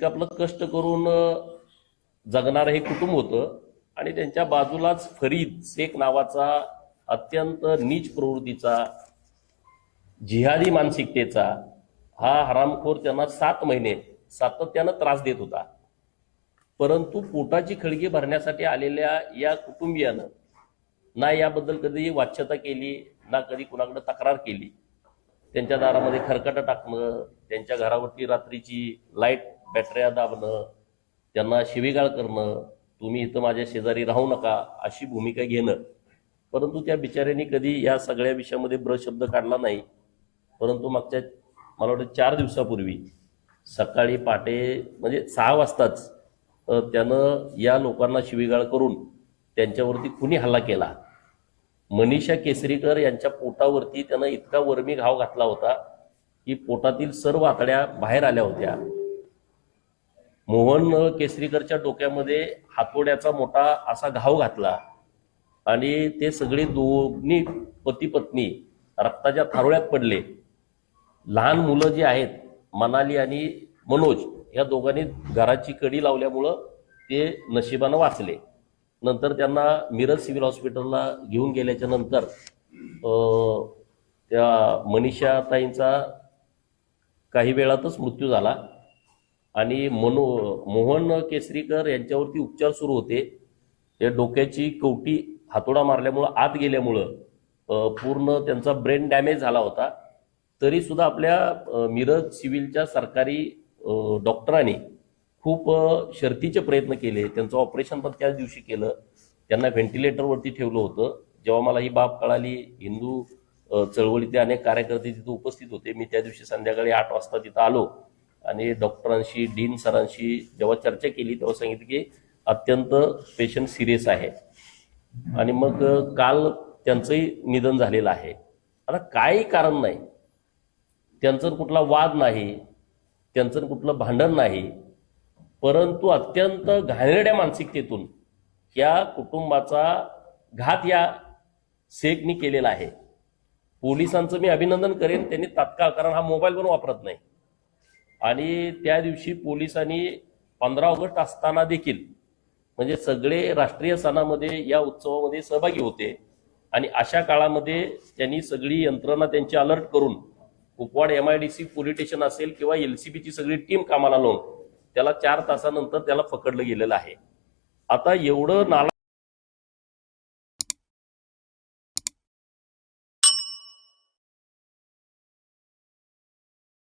एक आपलं कष्ट करून जगणारं हे कुटुंब होतं आणि त्यांच्या बाजूलाच फरीद शेख नावाचा अत्यंत नीच प्रवृत्तीचा जिहादी मानसिकतेचा हा हरामखोर त्यांना 7 महिने सातत्यानं त्रास देत होता। परंतु पोटाची खळगी भरण्यासाठी आलेल्या या कुटुंबियानं ना याबद्दल कधी वाच्यता केली, ना कधी कुणाकडे तक्रार केली। त्यांच्या दारामध्ये खरकटं टाकणं, त्यांच्या घरावरती रात्रीची लाईट बॅटऱ्या दाबणं, त्यांना शिवीगाळ करणं, तुम्ही इथं माझ्या शेजारी राहू नका अशी भूमिका घेणं। परंतु त्या बिचाऱ्यांनी कधी या सगळ्या विषयामध्ये शब्द काढला नाही। परंतु मागच्या मला वाटतं 4 दिवसापूर्वी सकाळी पहाटे म्हणजे 6 वाजताच त्यानं या लोकांना शिवीगाळ करून त्यांच्यावरती खुनी हल्ला केला। मनीषा केसरीकर यांच्या पोटावरती त्यानं इतका वर्मी घाव घातला होता की पोटातील सर्व आतड्या बाहेर आल्या होत्या। मोहन केसरीकरच्या डोक्यामध्ये हातोड्याचा मोठा असा घाव घातला आणि ते सगळे दोन्ही पती पत्नी रक्ताच्या थारोळ्यात पडले। लहान मुलं जी आहेत मनाली आणि मनोज या दोघांनी घराची कडी लावल्यामुळं ते नशिबानं वाचले। नंतर त्यांना मिरज सिव्हिल हॉस्पिटलला घेऊन गेल्याच्या नंतर त्या मनीषा ताईंचा काही वेळातच मृत्यू झाला आणि मोहन केसरीकर यांच्यावरती उपचार सुरू होते। त्या डोक्याची कवटी हातोडा मारल्यामुळं आत गेल्यामुळं पूर्ण त्यांचा ब्रेन डॅमेज झाला होता। तरी सुद्धा आपल्या मिरज सिव्हिलच्या सरकारी डॉक्टरांनी खूप शर्तीचे प्रयत्न केले। त्यांचं ऑपरेशन पण त्याच दिवशी केलं। त्यांना व्हेंटिलेटरवरती ठेवलं होतं। जेव्हा मला ही बाब कळाली, हिंदू चळवळीतले अनेक कार्यकर्ते तिथे उपस्थित होते। मी त्या दिवशी संध्याकाळी 8 वाजता तिथं आलो आणि डॉक्टरांशी, डीन सरांशी जेव्हा चर्चा केली तेव्हा सांगितलं की अत्यंत पेशंट सिरियस आहे आणि मग काल त्यांचंही निधन झालेलं आहे। आता काही कारण नाही, त्यांचं कुठला वाद नाही, त्यांचं कुठलं भांडण नाही, परंतु अत्यंत घाणेरड्या मानसिकतेतून या कुटुंबाचा घात या शेखनी केलेला आहे। पोलिसांचं मी अभिनंदन करेन, त्यांनी तात्काळ, कारण हा मोबाईल पण वापरत नाही आणि त्या दिवशी पोलिसांनी 15 ऑगस्ट असताना देखील म्हणजे सगळे राष्ट्रीय सणामध्ये या उत्सवामध्ये सहभागी होते आणि अशा काळामध्ये त्यांनी सगळी यंत्रणा त्यांची अलर्ट करून कुपवाड MIDC पोलीस स्टेशन असेल किंवा LCBची सगळी टीम कामाला लावून त्याला 4 तासानंतर त्याला पकडलं गेलेलं आहे। आता एवढं नालायक